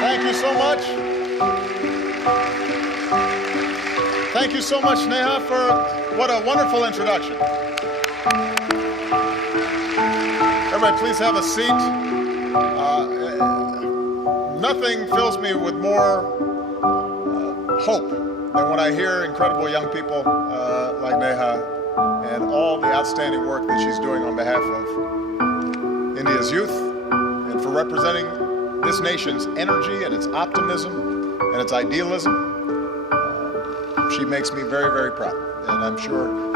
Thank you so much. Thank you so much, Neha, for what a wonderful introduction. Everybody, please have a seat. Nothing fills me with more hope than when I hear incredible young people like Neha and all the outstanding work that she's doing on behalf of India's youth and for representing this nation's energy and its optimism and its idealism. She makes me very, very proud. And I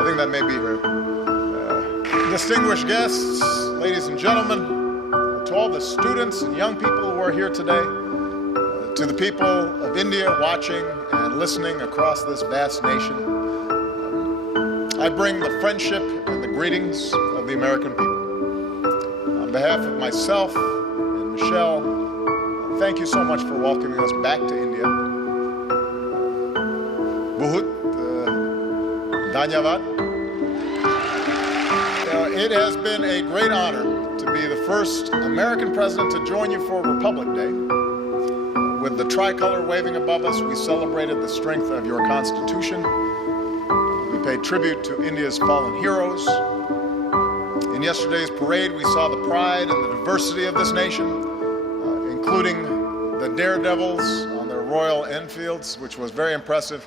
think that may be her. Distinguished guests, ladies and gentlemen, to all the students and young people who are here today, to the people of India watching and listening across this vast nation, I bring the friendship and the greetings of the American people. On behalf of myself and Michelle, thank you so much for welcoming us back to India. Bahut dhanyavad. It has been a great honor to be the first American president to join you for Republic Day. With the tricolor waving above us, we celebrated the strength of your Constitution. We paid tribute to India's fallen heroes. In yesterday's parade, we saw the pride and the diversity of this nation, including the daredevils on their Royal Enfields, which was very impressive.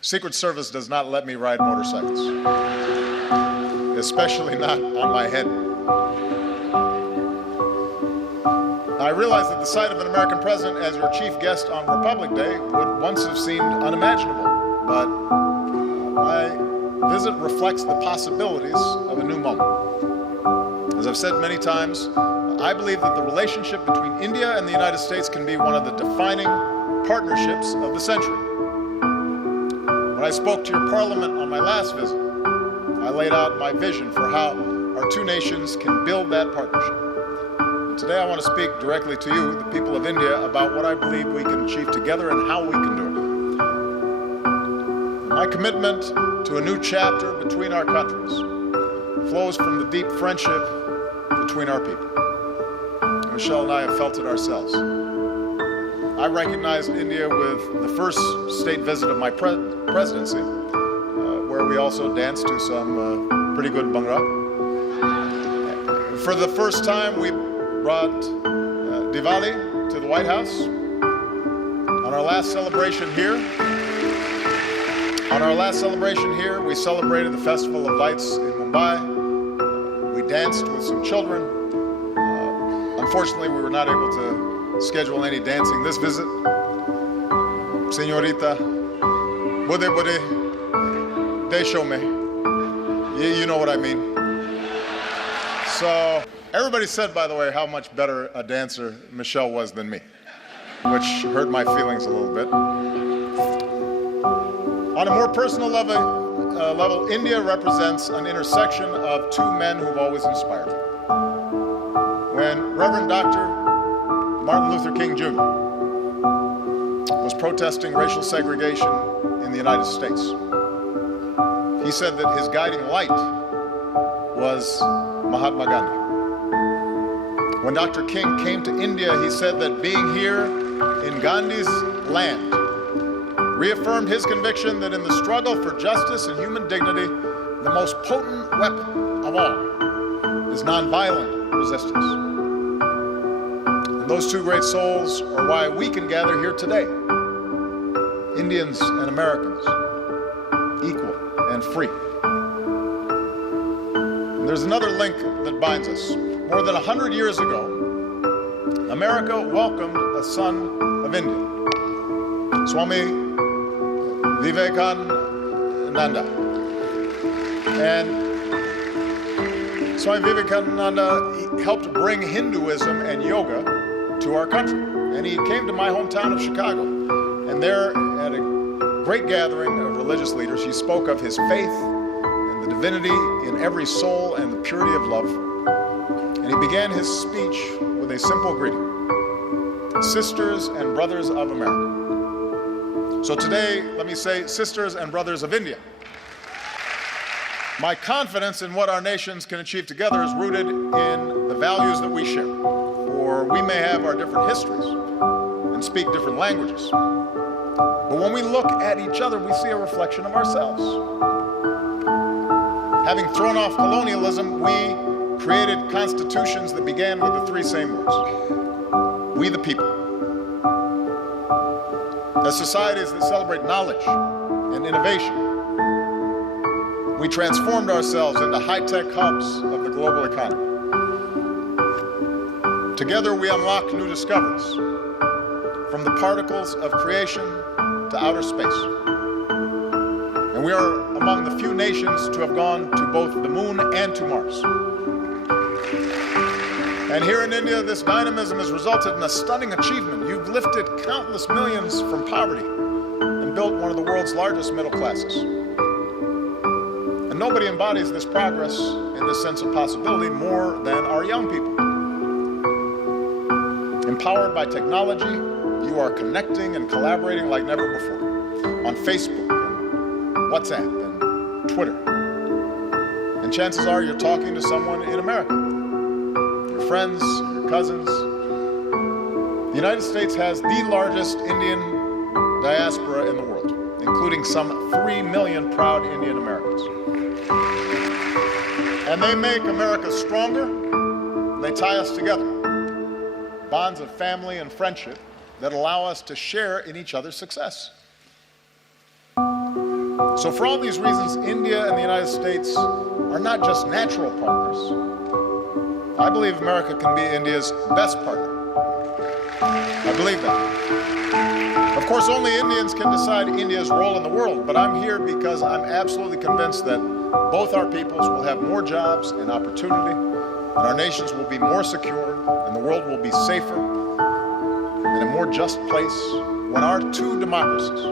Secret Service does not let me ride motorcycles, especially not on my head. I realize that the sight of an American president as your chief guest on Republic Day would once have seemed unimaginable, but my visit reflects the possibilities of a new moment. As I've said many times, I believe that the relationship between India and the United States can be one of the defining partnerships of the century. When I spoke to your parliament on my last visit, I laid out my vision for how our two nations can build that partnership. Today I want to speak directly to you, the people of India, about what I believe we can achieve together and how we can do it. My commitment to a new chapter between our countries flows from the deep friendship between our people. Michelle and I have felt it ourselves. I recognized India with the first state visit of my presidency, where we also danced to some pretty good Bhangra. For the first time, we brought Diwali to the White House. On our last celebration here, we celebrated the Festival of Lights in Mumbai. We danced with some children. Unfortunately, we were not able to schedule any dancing this visit. Señorita, bude desho me. You know what I mean. So, everybody said, by the way, how much better a dancer Michelle was than me, which hurt my feelings a little bit. On a more personal level, India represents an intersection of two men who've always inspired me. When Reverend Dr. Martin Luther King Jr. was protesting racial segregation in the United States, he said that his guiding light was Mahatma Gandhi. When Dr. King came to India, he said that being here in Gandhi's land reaffirmed his conviction that in the struggle for justice and human dignity, the most potent weapon of all is nonviolent resistance. And those two great souls are why we can gather here today, Indians and Americans, equal and free. And there's another link that binds us. More than 100 years ago, America welcomed a son of India, Swami Vivekananda. And Swami Vivekananda helped bring Hinduism and yoga to our country. And he came to my hometown of Chicago. And there, at a great gathering of religious leaders, he spoke of his faith and the divinity in every soul and the purity of love. And he began his speech with a simple greeting: sisters and brothers of America. So today, let me say, sisters and brothers of India. My confidence in what our nations can achieve together is rooted in the values that we share. For we may have our different histories and speak different languages, but when we look at each other, we see a reflection of ourselves. Having thrown off colonialism, we created constitutions that began with the three same words: we the people. As societies that celebrate knowledge and innovation, we transformed ourselves into high-tech hubs of the global economy. Together, we unlock new discoveries, from the particles of creation to outer space. And we are among the few nations to have gone to both the moon and to Mars. And here in India, this dynamism has resulted in a stunning achievement. You've lifted countless millions from poverty and built one of the world's largest middle classes. And nobody embodies this progress and this sense of possibility more than our young people. Empowered by technology, you are connecting and collaborating like never before on Facebook and WhatsApp and Twitter. And chances are you're talking to someone in America, your friends, your cousins. The United States has the largest Indian diaspora in the world, including some 3 million proud Indian Americans. And they make America stronger. They tie us together. Bonds of family and friendship that allow us to share in each other's success. So for all these reasons, India and the United States are not just natural partners. I believe America can be India's best partner. I believe that. Of course, only Indians can decide India's role in the world, but I'm here because I'm absolutely convinced that both our peoples will have more jobs and opportunity, and our nations will be more secure, and the world will be safer and a more just place when our two democracies,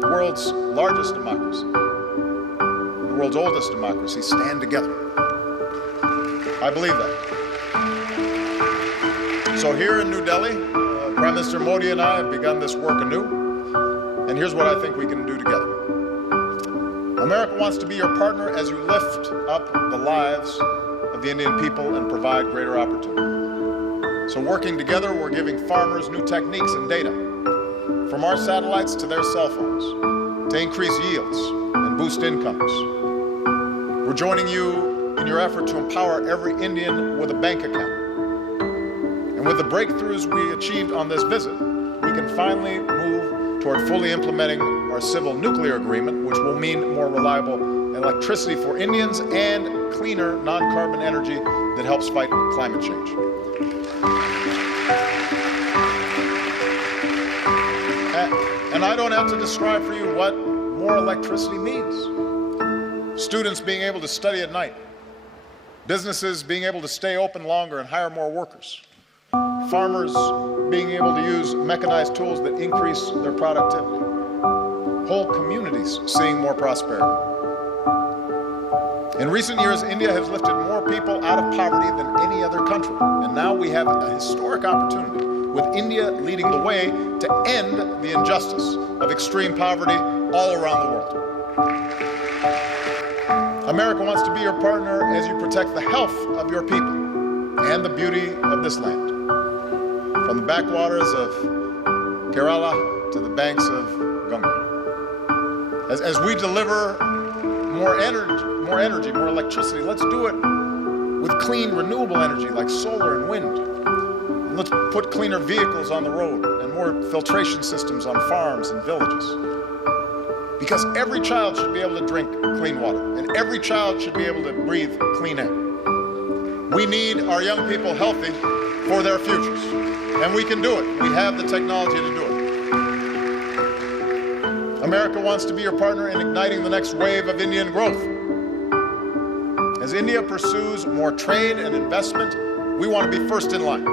the world's largest democracy, the world's oldest democracy, stand together. I believe that. So here in New Delhi, Prime Minister Modi and I have begun this work anew, and here's what I think we can do together. America wants to be your partner as you lift up the lives of the Indian people and provide greater opportunity. So working together, we're giving farmers new techniques and data, from our satellites to their cell phones, to increase yields and boost incomes. We're joining you in your effort to empower every Indian with a bank account. And with the breakthroughs we achieved on this visit, we can finally move toward fully implementing our civil nuclear agreement, which will mean more reliable electricity for Indians and cleaner non-carbon energy that helps fight climate change. And I don't have to describe for you what more electricity means. Students being able to study at night, businesses being able to stay open longer and hire more workers, farmers being able to use mechanized tools that increase their productivity, whole communities seeing more prosperity. In recent years, India has lifted more people out of poverty than any other country, and now we have a historic opportunity, with India leading the way to end the injustice of extreme poverty all around the world. America wants to be your partner as you protect the health of your people and the beauty of this land. From the backwaters of Kerala to the banks of Ganga. As we deliver more energy, more electricity, let's do it with clean, renewable energy like solar and wind. And let's put cleaner vehicles on the road and more filtration systems on farms and villages. Because every child should be able to drink clean water, and every child should be able to breathe clean air. We need our young people healthy for their futures, and we can do it. We have the technology to do it. America wants to be your partner in igniting the next wave of Indian growth. As India pursues more trade and investment, we want to be first in line.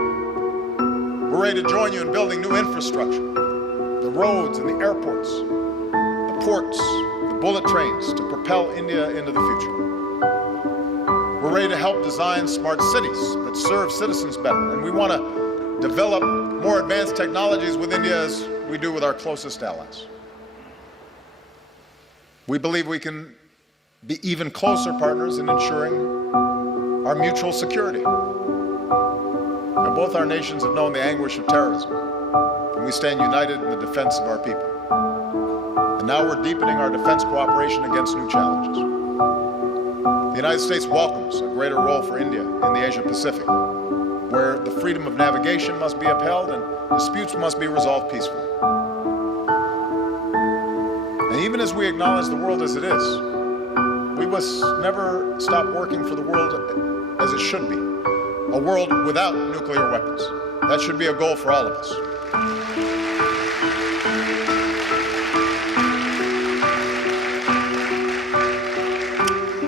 We're ready to join you in building new infrastructure, the roads and the airports, the ports, the bullet trains to propel India into the future. We're ready to help design smart cities that serve citizens better, and we want to develop more advanced technologies with India as we do with our closest allies. We believe we can be even closer partners in ensuring our mutual security. Now, both our nations have known the anguish of terrorism, and we stand united in the defense of our people. And now we're deepening our defense cooperation against new challenges. The United States welcomes a greater role for India in the Asia-Pacific, where the freedom of navigation must be upheld and disputes must be resolved peacefully. And even as we acknowledge the world as it is, we must never stop working for the world as it should be, a world without nuclear weapons. That should be a goal for all of us.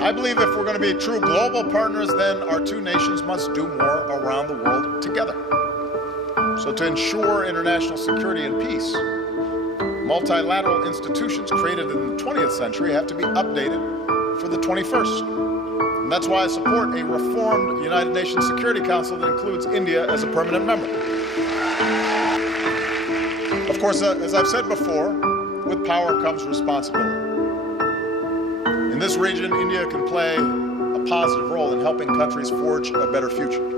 I believe if we're going to be true global partners, then our two nations must do more around the world together. So to ensure international security and peace, multilateral institutions created in the 20th century have to be updated for the 21st. And that's why I support a reformed United Nations Security Council that includes India as a permanent member. Of course, as I've said before, with power comes responsibility. In this region, India can play a positive role in helping countries forge a better future.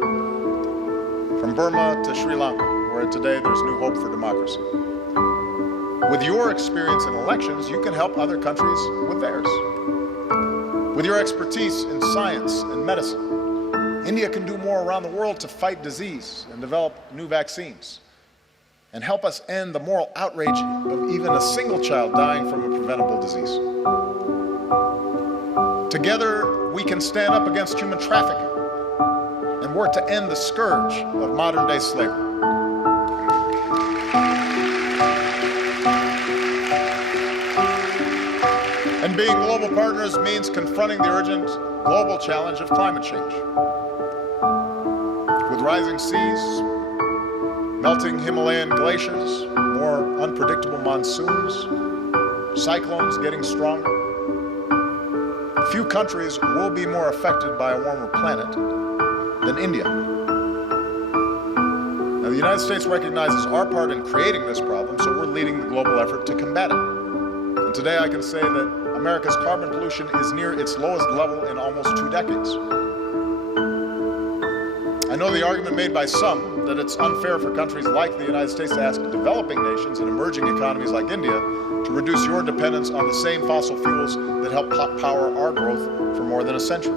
From Burma to Sri Lanka, where today there's new hope for democracy. With your experience in elections, you can help other countries with theirs. With your expertise in science and medicine, India can do more around the world to fight disease and develop new vaccines, and help us end the moral outrage of even a single child dying from a preventable disease. Together, we can stand up against human trafficking and work to end the scourge of modern-day slavery. And being global partners means confronting the urgent global challenge of climate change. With rising seas, melting Himalayan glaciers, more unpredictable monsoons, cyclones getting stronger, few countries will be more affected by a warmer planet than India. Now, the United States recognizes our part in creating this problem, so we're leading the global effort to combat it. And today I can say that America's carbon pollution is near its lowest level in almost 2 decades. I know the argument made by some that it's unfair for countries like the United States to ask developing nations and emerging economies like India to reduce your dependence on the same fossil fuels that help power our growth for more than a century.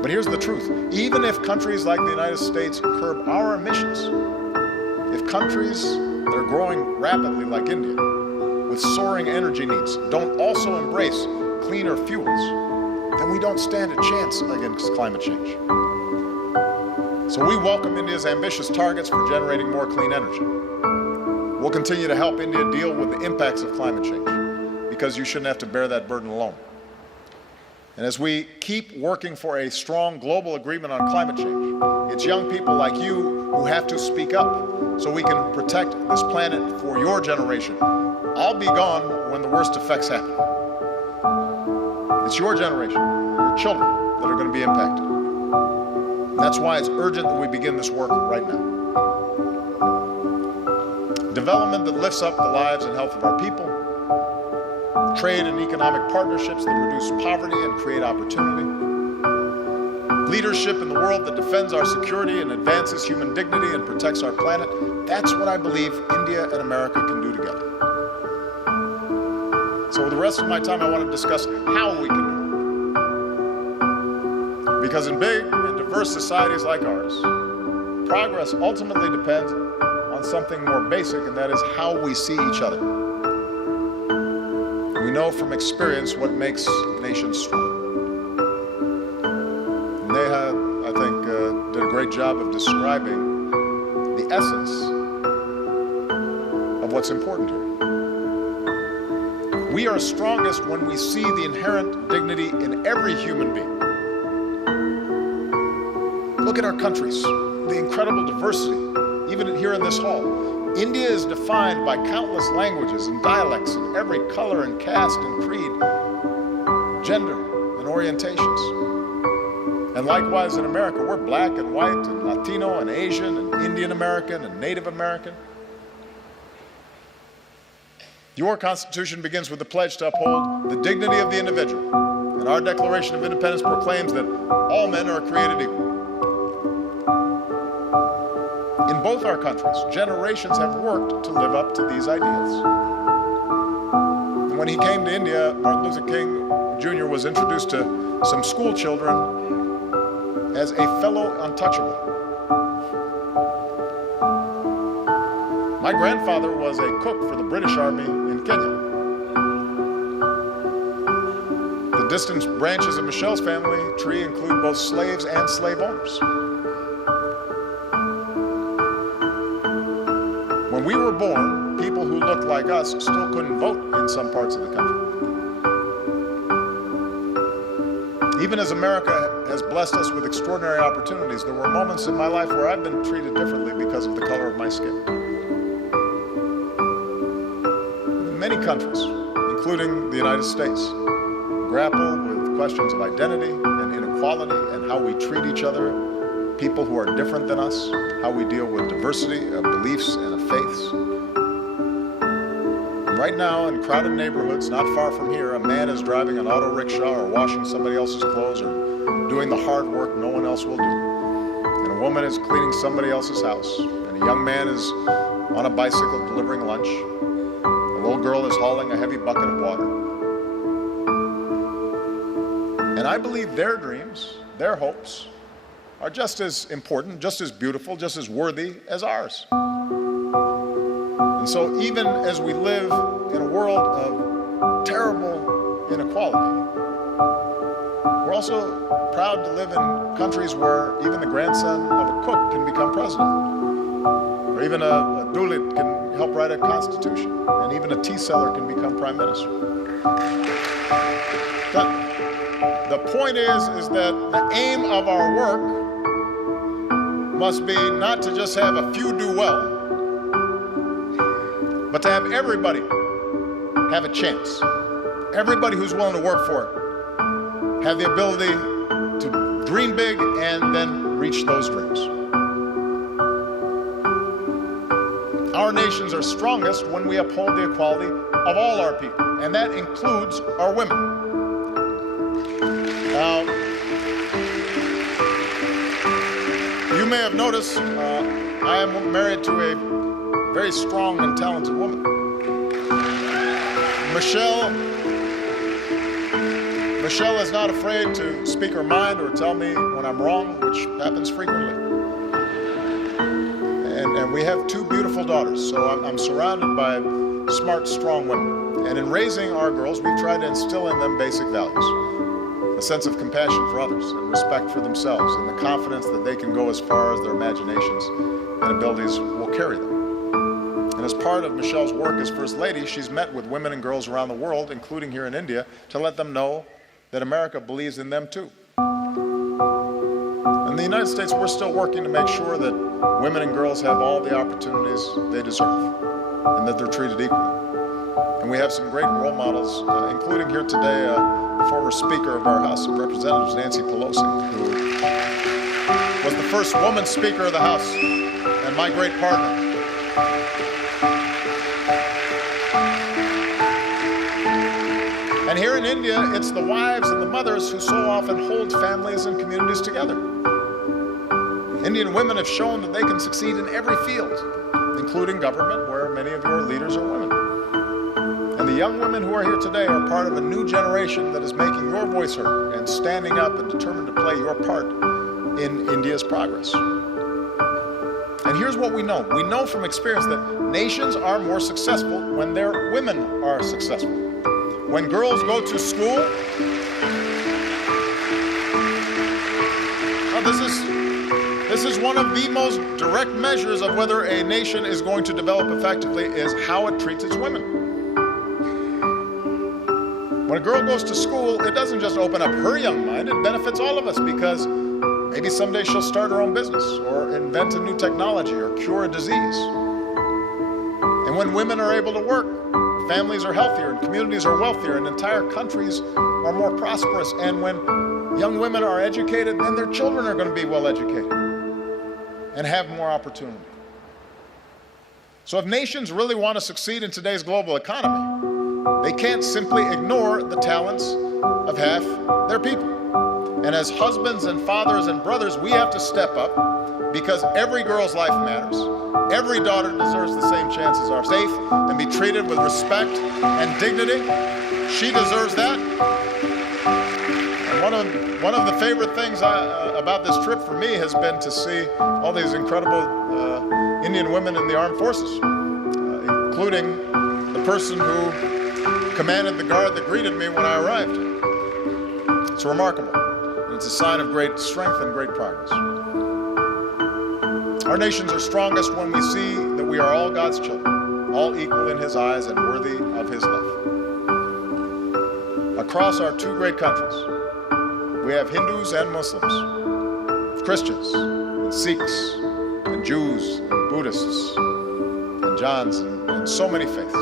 But here's the truth. Even if countries like the United States curb our emissions, if countries that are growing rapidly like India, with soaring energy needs, don't also embrace cleaner fuels, then we don't stand a chance against climate change. So we welcome India's ambitious targets for generating more clean energy. We'll continue to help India deal with the impacts of climate change, because you shouldn't have to bear that burden alone. And as we keep working for a strong global agreement on climate change, it's young people like you who have to speak up so we can protect this planet for your generation. I'll be gone when the worst effects happen. It's your generation, your children, that are going to be impacted. And that's why it's urgent that we begin this work right now. Development that lifts up the lives and health of our people, trade and economic partnerships that reduce poverty and create opportunity, leadership in the world that defends our security and advances human dignity and protects our planet. That's what I believe India and America can do together. So with the rest of my time, I want to discuss how we can do it. Because in big and diverse societies like ours, progress ultimately depends on something more basic, and that is how we see each other. We know from experience what makes nations strong. Neha, I think, did a great job of describing the essence of what's important here. We are strongest when we see the inherent dignity in every human being. Look at our countries, the incredible diversity, even here in this hall. India is defined by countless languages and dialects in every color and caste and creed, gender and orientations. And likewise in America, we're black and white and Latino and Asian and Indian American and Native American. Your Constitution begins with the pledge to uphold the dignity of the individual, and our Declaration of Independence proclaims that all men are created equal. In both our countries, generations have worked to live up to these ideals. And when he came to India, Martin Luther King Jr. was introduced to some school children as a fellow untouchable. My grandfather was a cook for the British Army in Kenya. The distant branches of Michelle's family tree include both slaves and slave owners. When we were born, people who looked like us still couldn't vote in some parts of the country. Even as America has blessed us with extraordinary opportunities, there were moments in my life where I've been treated differently because of the color of my skin. Many countries, including the United States, grapple with questions of identity and inequality and how we treat each other, people who are different than us, how we deal with diversity of beliefs and of faiths. And right now, in crowded neighborhoods not far from here, a man is driving an auto rickshaw or washing somebody else's clothes or doing the hard work no one else will do. And a woman is cleaning somebody else's house. And a young man is on a bicycle delivering lunch. A little girl is hauling a heavy bucket of water. And I believe their dreams, their hopes, are just as important, just as beautiful, just as worthy as ours. And so even as we live in a world of terrible inequality, we're also proud to live in countries where even the grandson of a cook can become president, or even a dulit can help write a constitution, and even a tea seller can become prime minister. But the point is that the aim of our work must be not to just have a few do well, but to have everybody have a chance. Everybody who's willing to work for it have the ability to dream big and then reach those dreams. Our nations are strongest when we uphold the equality of all our people, and that includes our women. Now, you may have noticed I am married to a very strong and talented woman. Michelle is not afraid to speak her mind or tell me when I'm wrong, which happens frequently. And we have two beautiful daughters, so I'm surrounded by smart, strong women. And in raising our girls, we've tried to instill in them basic values. A sense of compassion for others and respect for themselves and the confidence that they can go as far as their imaginations and abilities will carry them. And as part of Michelle's work as First Lady, she's met with women and girls around the world, including here in India, to let them know that America believes in them too. In the United States, we're still working to make sure that women and girls have all the opportunities they deserve and that they're treated equally. And we have some great role models, including here today, the former Speaker of our House of Representatives, Nancy Pelosi, who was the first woman Speaker of the House and my great partner. And here in India, it's the wives and the mothers who so often hold families and communities together. Indian women have shown that they can succeed in every field, including government, where many of your leaders are women. And the young women who are here today are part of a new generation that is making your voice heard and standing up and determined to play your part in India's progress. And here's what we know. We know from experience that nations are more successful when their women are successful. When girls go to school, this is one of the most direct measures of whether a nation is going to develop effectively is how it treats its women. When a girl goes to school, it doesn't just open up her young mind, it benefits all of us because maybe someday she'll start her own business or invent a new technology or cure a disease. And when women are able to work, families are healthier and communities are wealthier and entire countries are more prosperous. And when young women are educated, then their children are going to be well educated and have more opportunity. So if nations really want to succeed in today's global economy, they can't simply ignore the talents of half their people. And as husbands and fathers and brothers, we have to step up, because every girl's life matters. Every daughter deserves the same chances are safe and be treated with respect and dignity. She deserves that. And one of the favorite things about this trip for me has been to see all these incredible Indian women in the armed forces, including the person who commanded the guard that greeted me when I arrived. It's remarkable. And it's a sign of great strength and great progress. Our nations are strongest when we see that we are all God's children, all equal in His eyes and worthy of His love. Across our two great countries, we have Hindus and Muslims, Christians and Sikhs and Jews and Buddhists and Jains and so many faiths.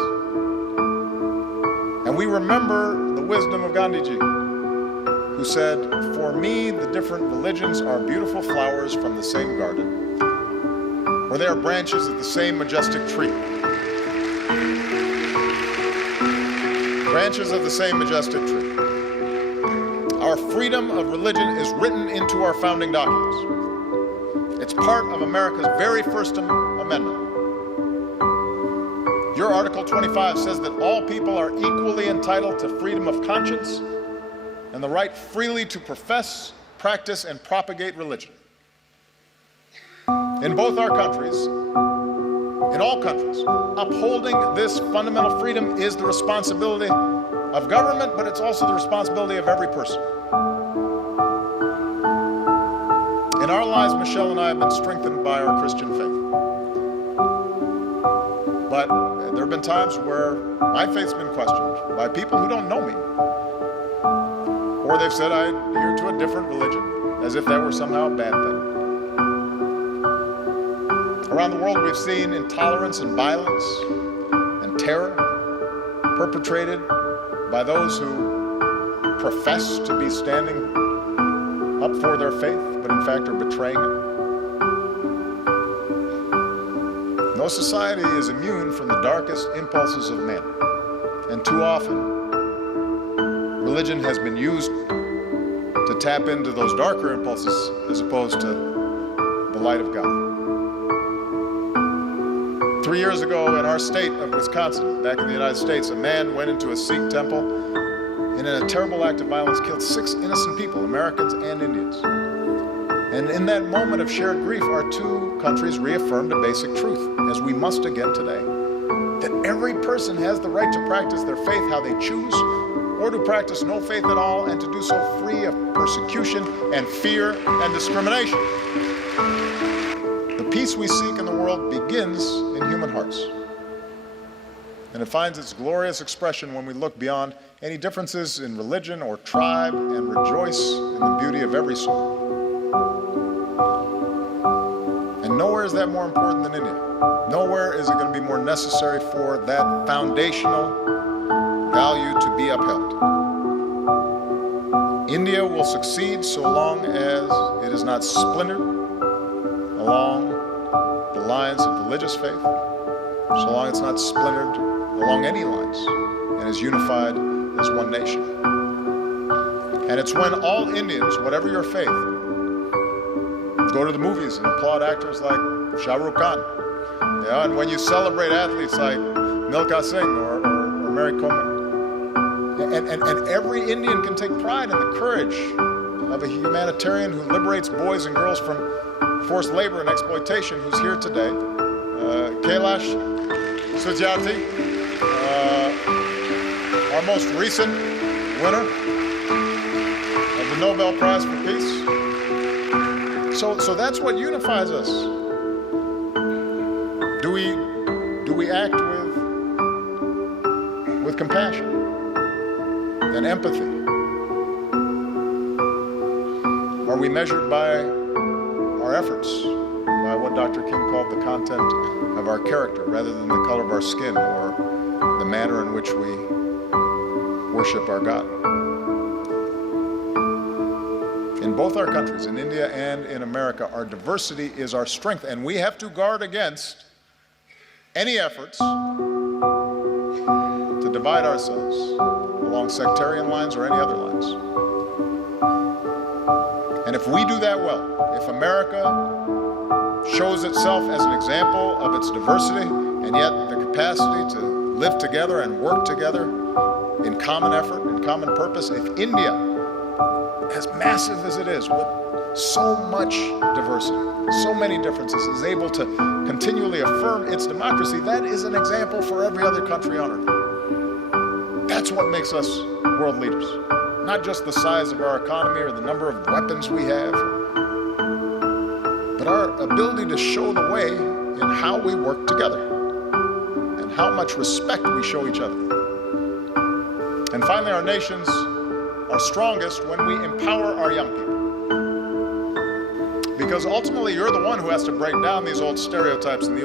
And we remember the wisdom of Gandhiji, who said, "For me, the different religions are beautiful flowers from the same garden, or they are branches of the same majestic tree." Branches of the same majestic tree. Our freedom of religion is written into our founding documents. It's part of America's very first amendment. Your Article 25 says that all people are equally entitled to freedom of conscience and the right freely to profess, practice, and propagate religion. In both our countries, in all countries, upholding this fundamental freedom is the responsibility of government, but it's also the responsibility of every person. In our lives, Michelle and I have been strengthened by our Christian faith. But there have been times where my faith's been questioned by people who don't know me. Or they've said I adhere to a different religion, as if that were somehow a bad thing. Around the world, we've seen intolerance and violence and terror perpetrated by those who profess to be standing up for their faith, but in fact are betraying it. No society is immune from the darkest impulses of man, and too often, religion has been used to tap into those darker impulses as opposed to the light of God. 3 years ago in our state of Wisconsin, back in the United States, a man went into a Sikh temple and in a terrible act of violence killed 6 innocent people, Americans and Indians. And in that moment of shared grief, our two countries reaffirmed a basic truth, as we must again today, that every person has the right to practice their faith how they choose, or to practice no faith at all, and to do so free of persecution and fear and discrimination. The peace we seek in the world begins in human hearts. And it finds its glorious expression when we look beyond any differences in religion or tribe and rejoice in the beauty of every soul. And nowhere is that more important than India. Nowhere is it going to be more necessary for that foundational value to be upheld. India will succeed so long as it is not splintered along the lines of religious faith, so long as it's not splintered along any lines, and is unified as one nation. And it's when all Indians, whatever your faith, go to the movies and applaud actors like Shah Rukh Khan. Yeah, and when you celebrate athletes like Milkha Singh or Mary Kom. And every Indian can take pride in the courage of a humanitarian who liberates boys and girls from forced labor and exploitation, who's here today. Kailash Satyarthi, our most recent winner of the Nobel Prize for Peace. So that's what unifies us. Do we act with compassion and empathy? Are we measured by our efforts, by what Dr. King called the content of our character rather than the color of our skin or the manner in which we worship our God? In both our countries, in India and in America, our diversity is our strength, and we have to guard against any efforts to divide ourselves along sectarian lines or any other lines. And if we do that well, if America shows itself as an example of its diversity and yet the capacity to live together and work together in common effort, in common purpose, if India, as massive as it is, with so much diversity, so many differences, is able to continually affirm its democracy, that is an example for every other country on earth. That's what makes us world leaders. Not just the size of our economy or the number of weapons we have, but our ability to show the way in how we work together and how much respect we show each other. And finally, our nations are strongest when we empower our young people. Because ultimately, you're the one who has to break down these old stereotypes and these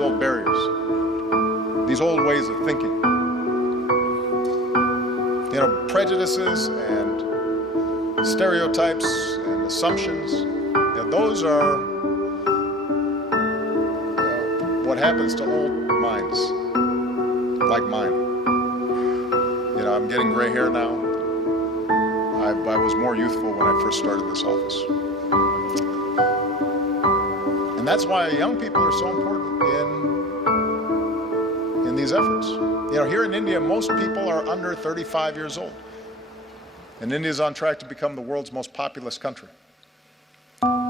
old barriers, these old ways of thinking. You know, prejudices and stereotypes and assumptions, those are what happens to old minds like mine. You know, I'm getting gray hair now. I was more youthful when I first started this office. And that's why young people are so important in these efforts. You know, here in India, most people are under 35 years old. And India is on track to become the world's most populous country.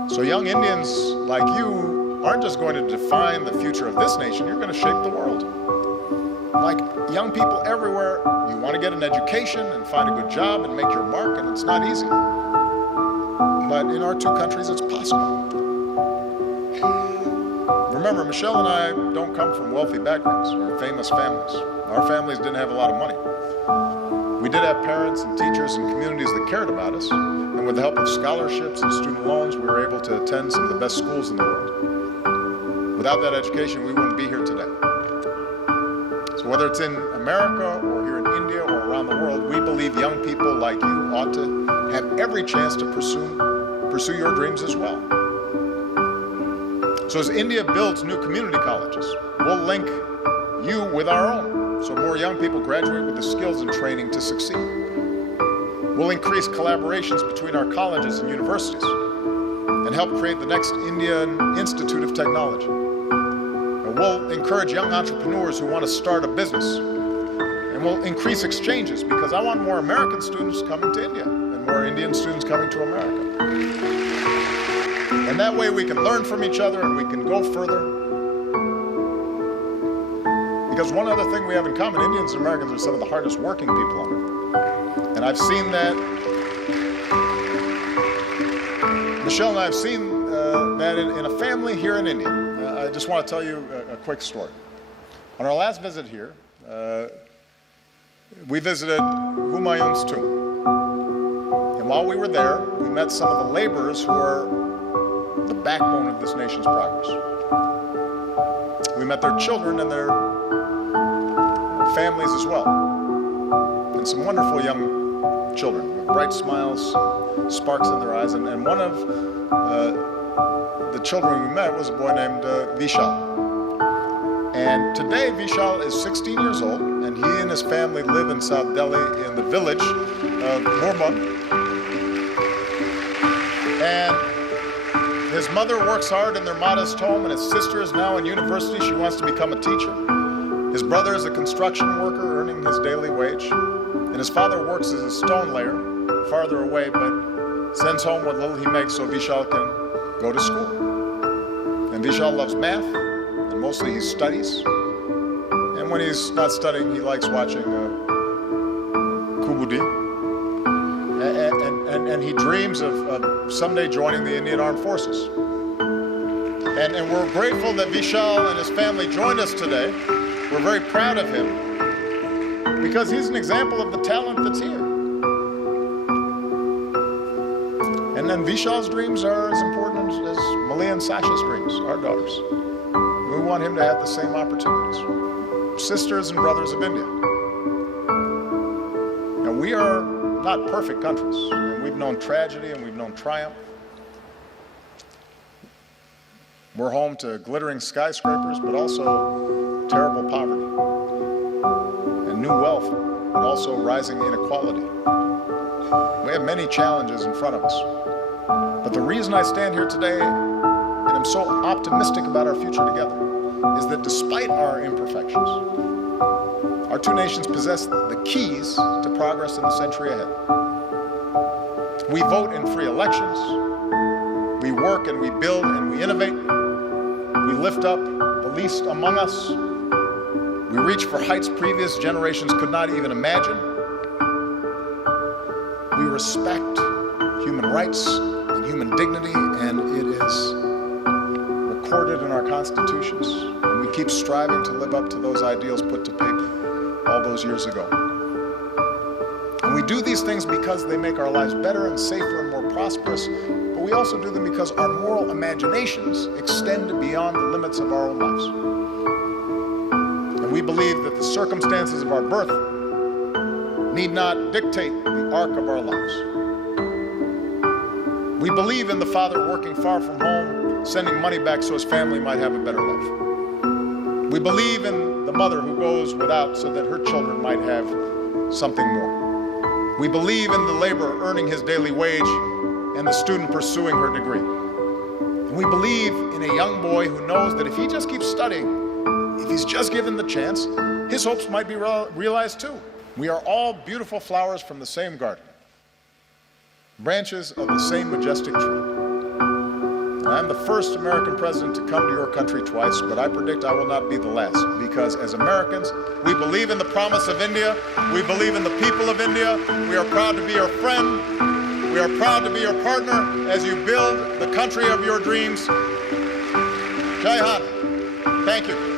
So young Indians like you aren't just going to define the future of this nation, you're going to shape the world. Like young people everywhere, you want to get an education and find a good job and make your mark, and it's not easy. But in our two countries, it's possible. Remember, Michelle and I don't come from wealthy backgrounds or famous families. Our families didn't have a lot of money. We did have parents and teachers and communities that cared about us, and with the help of scholarships and student loans, we were able to attend some of the best schools in the world. Without that education, we wouldn't be here today. So whether it's in America or here in India or around the world, we believe young people like you ought to have every chance to pursue your dreams as well. So as India builds new community colleges, we'll link you with our own, so more young people graduate with the skills and training to succeed. We'll increase collaborations between our colleges and universities and help create the next Indian Institute of Technology. And we'll encourage young entrepreneurs who want to start a business. And we'll increase exchanges, because I want more American students coming to India and more Indian students coming to America. And that way we can learn from each other and we can go further. Because one other thing we have in common, Indians and Americans are some of the hardest working people on earth. And I've seen that. Michelle and I have seen that in a family here in India. I just want to tell you a quick story. On our last visit here, we visited Humayun's tomb. And while we were there, we met some of the laborers who are the backbone of this nation's progress. We met their children and their families as well. And some wonderful young children with bright smiles, sparks in their eyes. And one of the children we met was a boy named Vishal. And today Vishal is 16 years old, and he and his family live in South Delhi in the village of Murband. And his mother works hard in their modest home, and his sister is now in university. She wants to become a teacher. His brother is a construction worker earning his daily wage. And his father works as a stone layer farther away, but sends home what little he makes so Vishal can go to school. And Vishal loves math, and mostly he studies. And when he's not studying, he likes watching Kubudi. And he dreams of someday joining the Indian Armed Forces. And we're grateful that Vishal and his family joined us today. We're very proud of him, because he's an example of the talent that's here. And then Vishal's dreams are as important as Malia and Sasha's dreams, our daughters. We want him to have the same opportunities. Sisters and brothers of India. Now, we are not perfect countries, and we've known tragedy and we've known triumph. We're home to glittering skyscrapers, but also terrible poverty and new wealth, but also rising inequality. We have many challenges in front of us. But the reason I stand here today and I'm so optimistic about our future together is that despite our imperfections, our two nations possess the keys to progress in the century ahead. We vote in free elections. We work and we build and we innovate. We lift up the least among us. We reach for heights previous generations could not even imagine. We respect human rights and human dignity, and it is recorded in our constitutions. And we keep striving to live up to those ideals put to paper all those years ago. And we do these things because they make our lives better and safer and more prosperous, but we also do them because our moral imaginations extend beyond the limits of our own lives. And we believe that the circumstances of our birth need not dictate the arc of our lives. We believe in the father working far from home, sending money back so his family might have a better life. We believe in the mother who goes without so that her children might have something more. We believe in the laborer earning his daily wage and the student pursuing her degree. And we believe in a young boy who knows that if he just keeps studying, if he's just given the chance, his hopes might be realized too. We are all beautiful flowers from the same garden, branches of the same majestic tree. And I'm the first American president to come to your country twice, but I predict I will not be the last, because as Americans, we believe in the promise of India. We believe in the people of India. We are proud to be your friend. We are proud to be your partner as you build the country of your dreams. Jai Hind. Thank you.